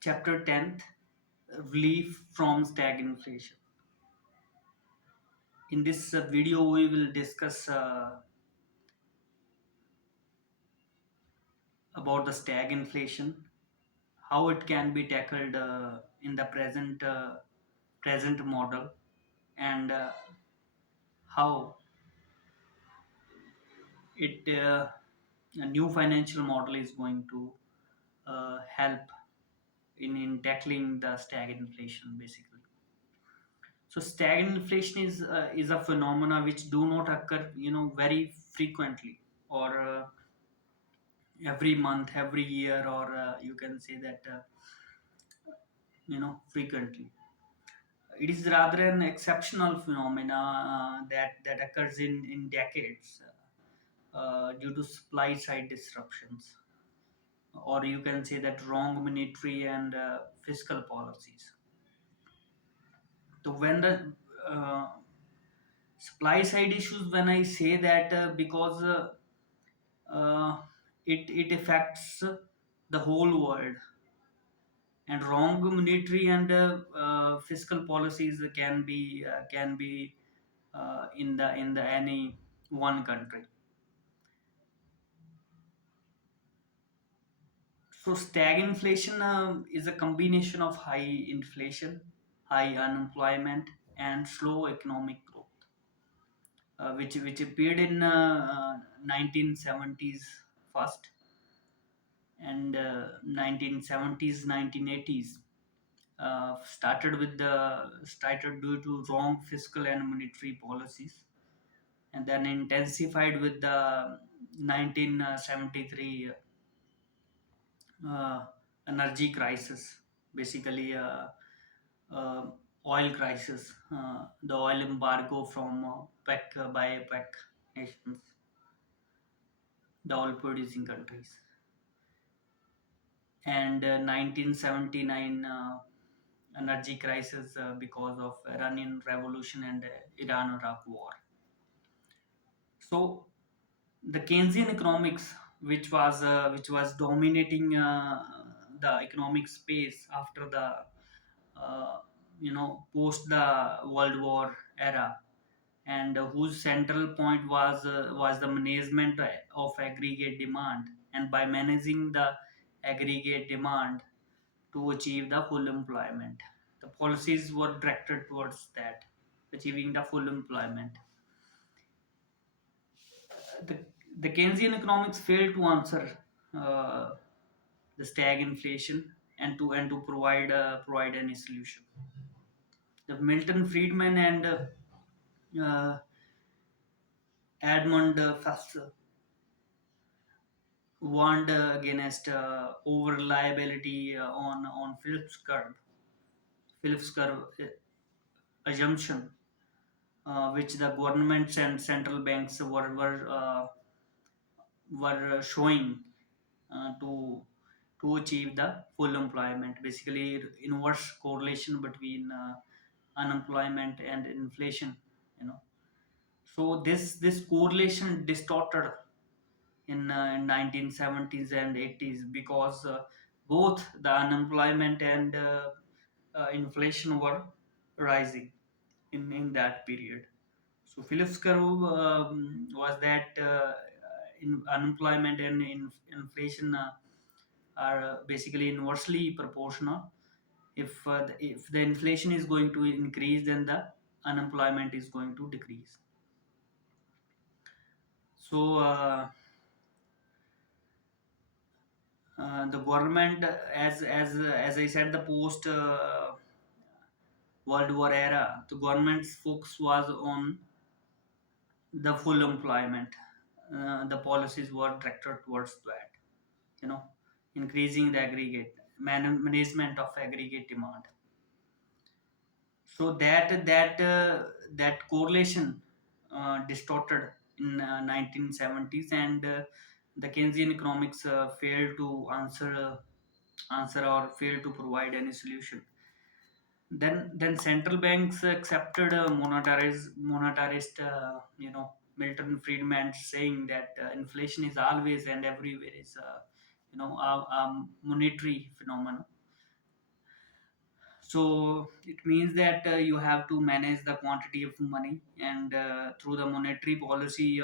Chapter 10th, Relief from Stagflation. In this video, we will discuss about the stagflation, how it can be tackled in the present model, and how a new financial model is going to help in tackling the stagflation basically. So stagflation is a phenomena which do not occur very frequently, or every month, every year, or you can say that frequently. It is rather an exceptional phenomena that occurs in decades due to supply side disruptions, or you can say that wrong monetary and fiscal policies. So when the uh, supply side issues, when I say that, because uh, it affects the whole world, and wrong monetary and fiscal policies can be in the any one country. So stagflation is a combination of high inflation, high unemployment, and slow economic growth, which appeared in 1970s first, and 1970s 1980s started due to wrong fiscal and monetary policies, and then intensified with the 1973 uh, energy crisis, basically uh, oil crisis, the oil embargo from PEC by PEC nations, the oil producing countries, and 1979 energy crisis because of Iranian revolution and Iran-Iraq war. So the Keynesian economics, which was dominating the economic space after the post the World War era, and whose central point was the management of aggregate demand, and by managing the aggregate demand to achieve the full employment, the policies were directed towards that, achieving the full employment. The, the Keynesian economics failed to answer uh, the stagflation, and to provide any solution. The Milton Friedman and Edmund Foster warned against over reliability on Phillips curve assumption, which the governments and central banks were showing to achieve the full employment. Basically, inverse correlation between unemployment and inflation. You know, so this correlation distorted in 1970s and 80s, because both the unemployment and inflation were rising in that period. So Phillips curve was that in unemployment and inflation are basically inversely proportional. If the inflation is going to increase, then the unemployment is going to decrease. So the government, as I said, the post World War era, the government's focus was on the full employment. The policies were directed towards that, you know, increasing the aggregate management of aggregate demand. So that correlation distorted in 1970s, and the Keynesian economics failed to answer or failed to provide any solution. Then central banks accepted monetarist, Milton Friedman saying that inflation is always and everywhere is a monetary phenomenon, So it means that you have to manage the quantity of money, and through the monetary policy,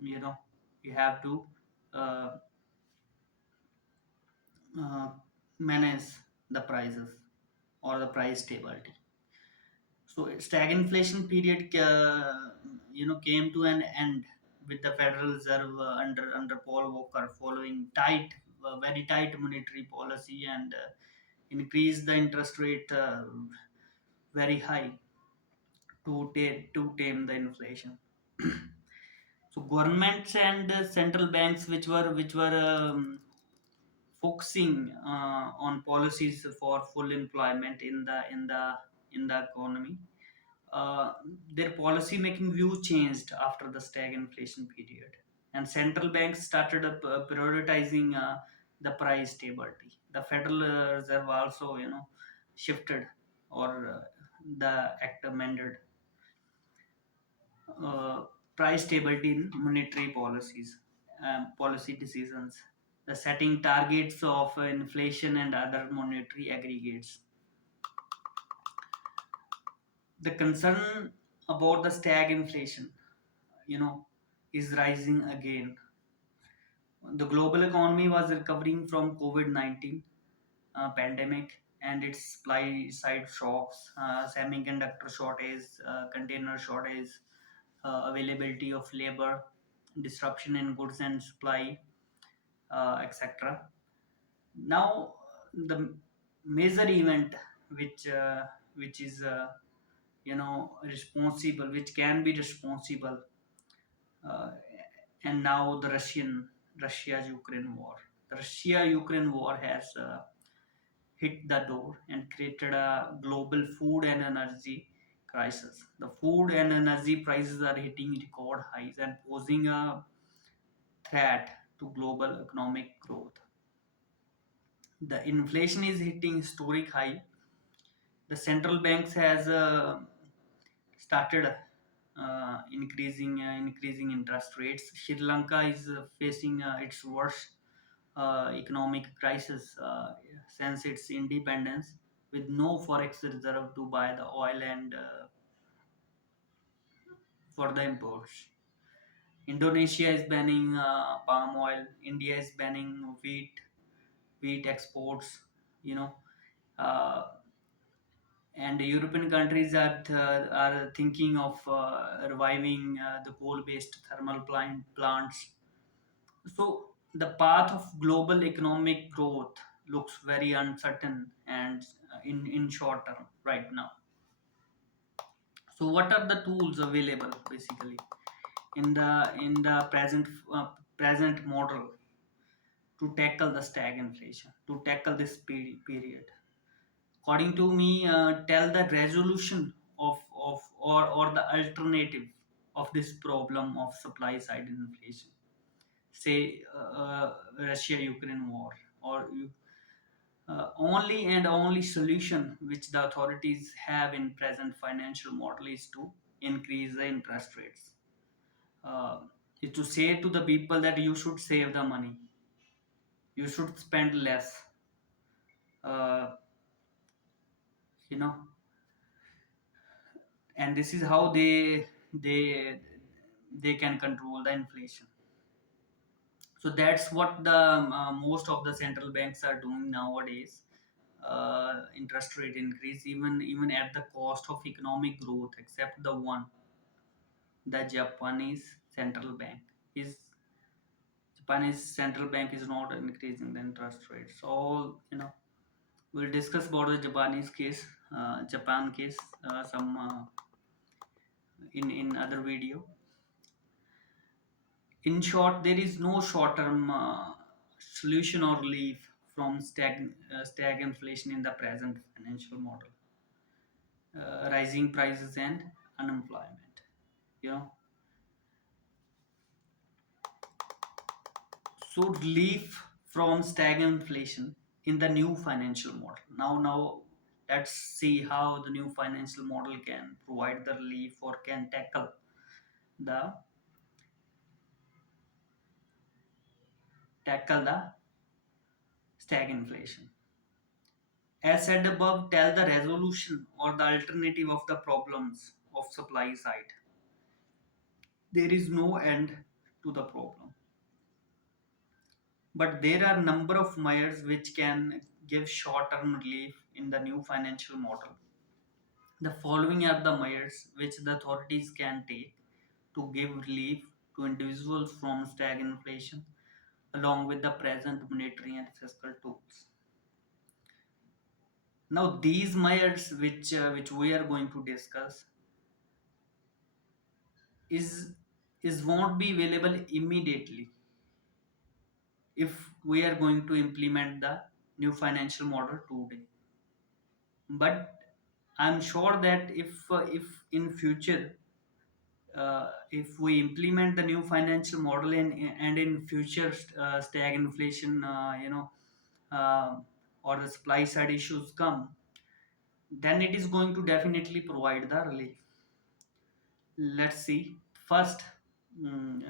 you know, you have to uh, uh, manage the prices or the price stability. So stagflation period, came to an end with the Federal Reserve under Paul Volcker following very tight monetary policy, and increased the interest rate very high to tame the inflation. So governments and central banks, which were focusing on policies for full employment in the economy, uh, their policy making view changed after the stagflation period, and central banks started prioritizing the price stability. The Federal Reserve also, shifted, or the act amended uh, price stability in monetary policy decisions, the setting targets of inflation and other monetary aggregates. The concern about the stagflation, you know, is rising again. The global economy was recovering from COVID-19 pandemic and its supply side shocks, semiconductor shortage, container shortage, availability of labor, disruption in goods and supply, etc. Now, the major event which uh, which is responsible, which can be responsible, uh, and now the Russia-Ukraine war. The Russia-Ukraine war has hit the door and created a global food and energy crisis. The food and energy prices are hitting record highs and posing a threat to global economic growth. The inflation is hitting historic high. The central banks has started increasing interest rates. Sri Lanka is facing its worst economic crisis since its independence, with no forex reserve to buy the oil and for the imports. Indonesia is banning palm oil. India is banning wheat exports. You know, uh, and the European countries are thinking of reviving the coal-based thermal plants. So the path of global economic growth looks very uncertain and in short term right now. So what are the tools available basically in the present model to tackle the stagflation, to tackle this period? According to me, tell the resolution or the alternative of this problem of supply side inflation, say Russia Ukraine war, or only and only solution which the authorities have in present financial model is to increase the interest rates, uh, is to say to the people that you should save the money, you should spend less, uh, you know and this is how they they can control the inflation. So that's what the most of the central banks are doing nowadays. Interest rate increase, even at the cost of economic growth, except the one, the is Japanese central bank is not increasing the interest rate. So we'll discuss about the Japan case, some in other video. In short, there is no short-term solution or relief from stagflation in the present financial model. Rising prices and unemployment. You know, so relief from stagflation in the new financial model. Now, let's see how the new financial model can provide the relief or can the tackle the stagflation. As said above, tell the resolution or the alternative of the problems of supply side. There is no end to the problem, but there are number of measures which can give short-term relief in the new financial model. The following are the measures which the authorities can take to give relief to individuals from stagflation along with the present monetary and fiscal tools. Now these measures which we are going to discuss is won't be available immediately if we are going to implement the new financial model today, but I'm sure that if in future, if we implement the new financial model and in future stagflation, uh, or the supply side issues come, then it is going to definitely provide the relief. Let's see. First, mm,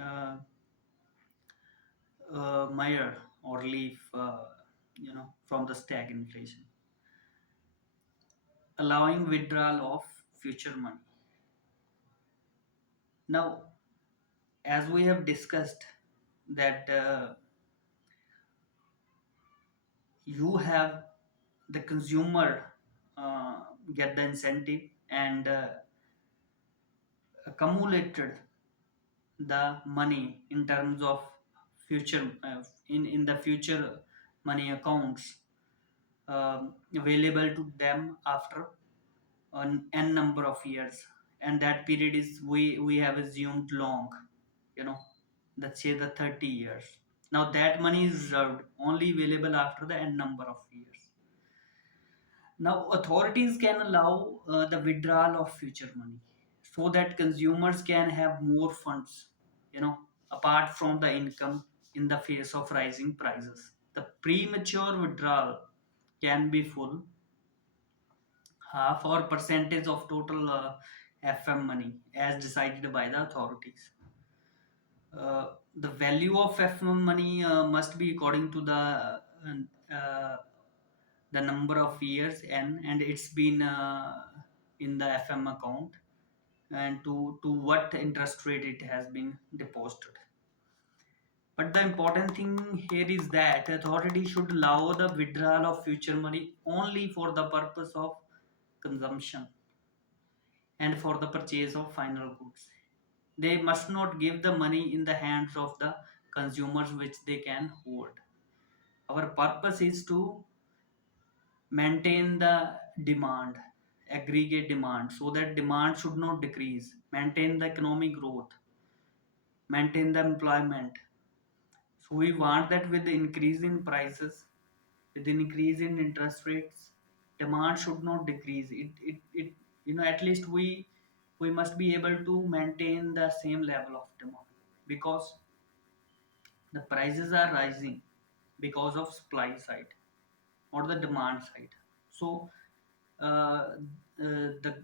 measure or relief, from the stagflation, allowing withdrawal of future money. Now, as we have discussed, that you have the consumer uh, get the incentive and accumulated the money in terms of future, in the future money accounts, available to them after an n number of years, and that period is we have assumed long, you know let's say the 30 years. Now that money is reserved only available after the n number of years. Now authorities can allow the withdrawal of future money so that consumers can have more funds, you know apart from the income in the face of rising prices. The premature withdrawal can be full, half, or percentage of total FM money as decided by the authorities. The value of FM money must be according to uh, the number of years and it's been in the FM account, and to what interest rate it has been deposited. But the important thing here is that authority should allow the withdrawal of future money only for the purpose of consumption and for the purchase of final goods. They must not give the money in the hands of the consumers which they can hold. Our purpose is to maintain the demand, aggregate demand, so that demand should not decrease, maintain the economic growth, maintain the employment. So we want that with the increase in prices, with the increase in interest rates, demand should not decrease. It at least we must be able to maintain the same level of demand, because the prices are rising because of supply side or the demand side. So the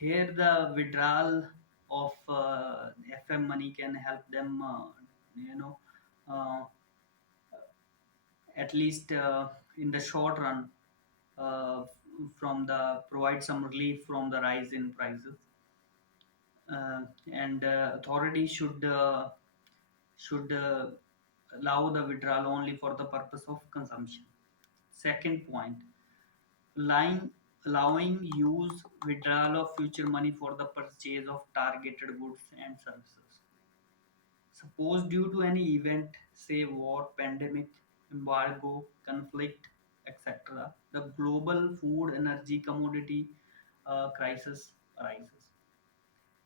here the withdrawal of FM money can help them, you know uh, at least in the short run, from the provide some relief from the rise in prices, and authority should allow the withdrawal only for the purpose of consumption. Second point, allowing allowing use withdrawal of future money for the purchase of targeted goods and services. Suppose due to any event, say war, pandemic, embargo, conflict, etc., the global food, energy, commodity crisis arises.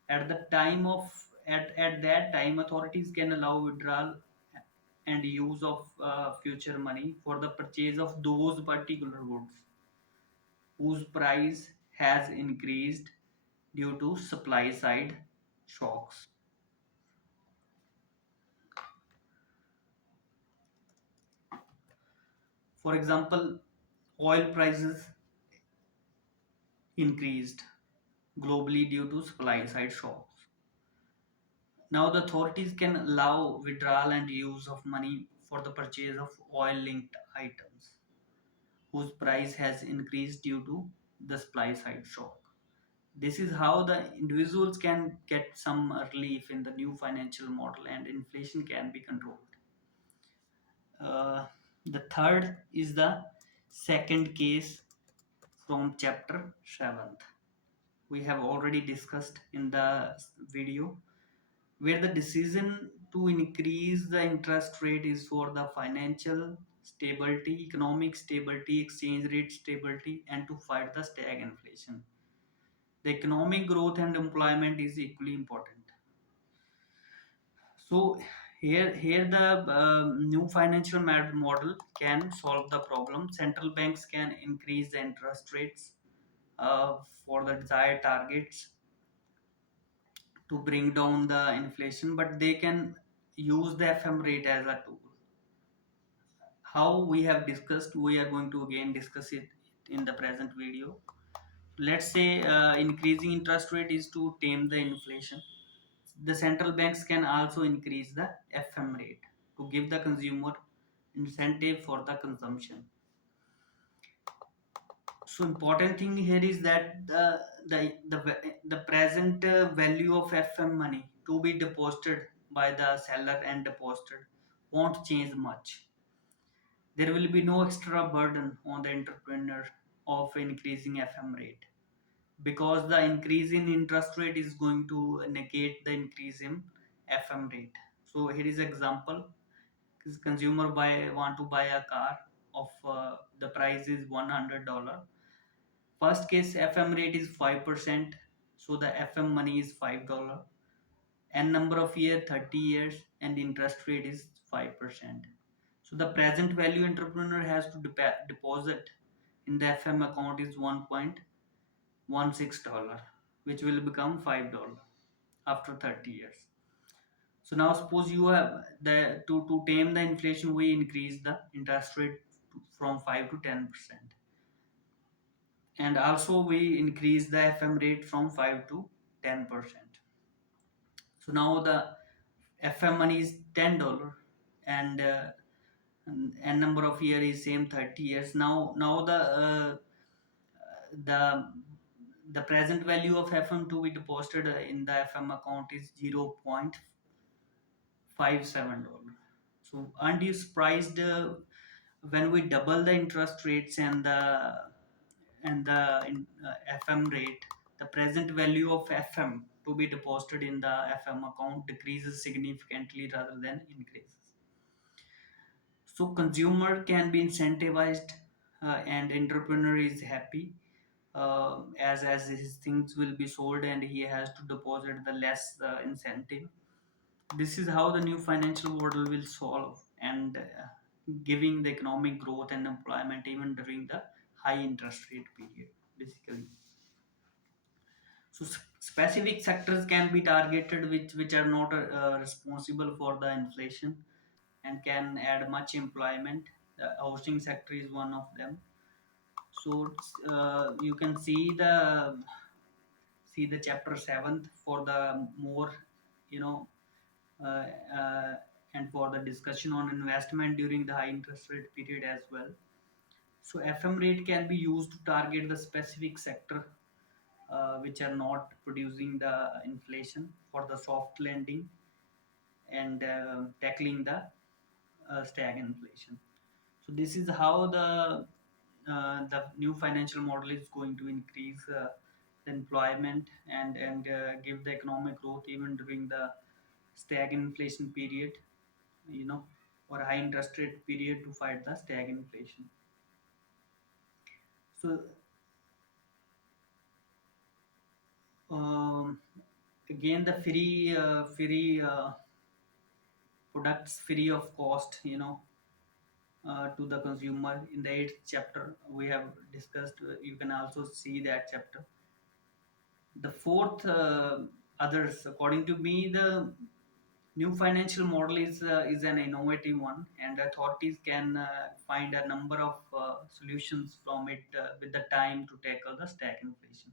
At the time of at that time, authorities can allow withdrawal and use of future money for the purchase of those particular goods whose price has increased due to supply side shocks. For example, oil prices increased globally due to supply side shocks. Now, the authorities can allow withdrawal and use of money for the purchase of oil linked items. whose price has increased due to the supply side shock. This is how the individuals can get some relief in the new financial model and inflation can be controlled. Uh, the third is the second case from chapter 7th. We have already discussed in the video where the decision to increase the interest rate is for the financial stability, economic stability, exchange rate stability, and to fight the stag inflation. The economic growth and employment is equally important. So here the new financial model can solve the problem. Central banks can increase the interest rates uh, for the desired targets to bring down the inflation, but they can use the FM rate as a tool. How we have discussed, we are going to again discuss it in the present video. Let's say increasing interest rate is to tame the inflation. The central banks can also increase the FM rate to give the consumer incentive for the consumption. So important thing here is that the present value of FM money to be deposited by the seller and deposited won't change much. There will be no extra burden on the entrepreneur of increasing FM rate because the increase in interest rate is going to negate the increase in FM rate. So here is example: consumer want to buy a car of the price is $100. First case FM rate is 5%, so the FM money is $5. N number of year 30 years and interest rate is 5%. So the present value entrepreneur has to deposit in the FM account is $1.16, which will become $5 after 30 years. So now suppose you have the to tame the inflation, we increase the interest rate from 5 to 10%, and also we increase the FM rate from 5 to 10%. So now the FM money is $10, and n number of year is same 30 years. Now the the present value of FM to be deposited in the FM account is $0.57. So aren't you surprised when we double the interest rates and the FM rate, the present value of FM to be deposited in the FM account decreases significantly rather than increases. So consumer can be incentivized and entrepreneur is happy as his things will be sold and he has to deposit the less incentive. This is how the new financial model will solve and giving the economic growth and employment even during the high interest rate period basically. So specific sectors can be targeted which are not responsible for the inflation and can add much employment. The housing sector is one of them. So you can see the chapter 7th for the more, you know, uh, uh, and for the discussion on investment during the high interest rate period as well. So FM rate can be used to target the specific sector which are not producing the inflation for the soft landing and tackling the inflation. So this is how the new financial model is going to increase the employment and give the economic growth even during the inflation period, you know, or high interest rate period to fight the inflation. So um, again the free products free of cost, you know, to the consumer in the 8th chapter we have discussed. You can also see that chapter. The fourth others, according to me, the new financial model is an innovative one, and authorities can find a number of solutions from it with the time to tackle the inflation.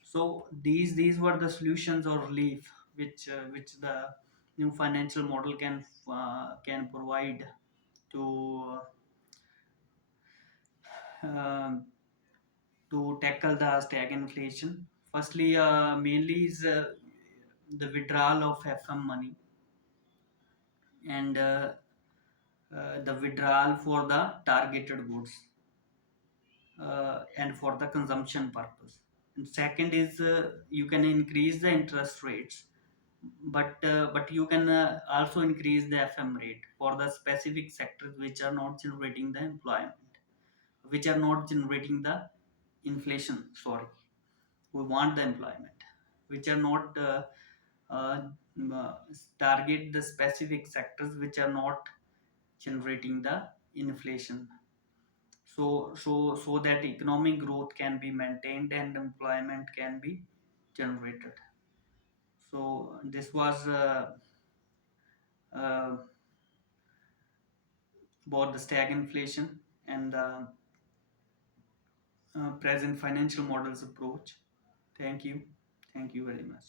So these were the solutions or relief which the new financial model can provide to um, to tackle the stagflation. Firstly, mainly is the withdrawal of FM money and the withdrawal for the targeted goods and for the consumption purpose. And second is you can increase the interest rates, but you can also increase the FM rate for the specific sectors which are not generating the employment, which are not generating the inflation. Sorry, we want the employment, which are not uh, uh, target the specific sectors which are not generating the inflation, so that economic growth can be maintained and employment can be generated. So this was uh, about the stagflation and the present financial models approach. Thank you. Thank you very much.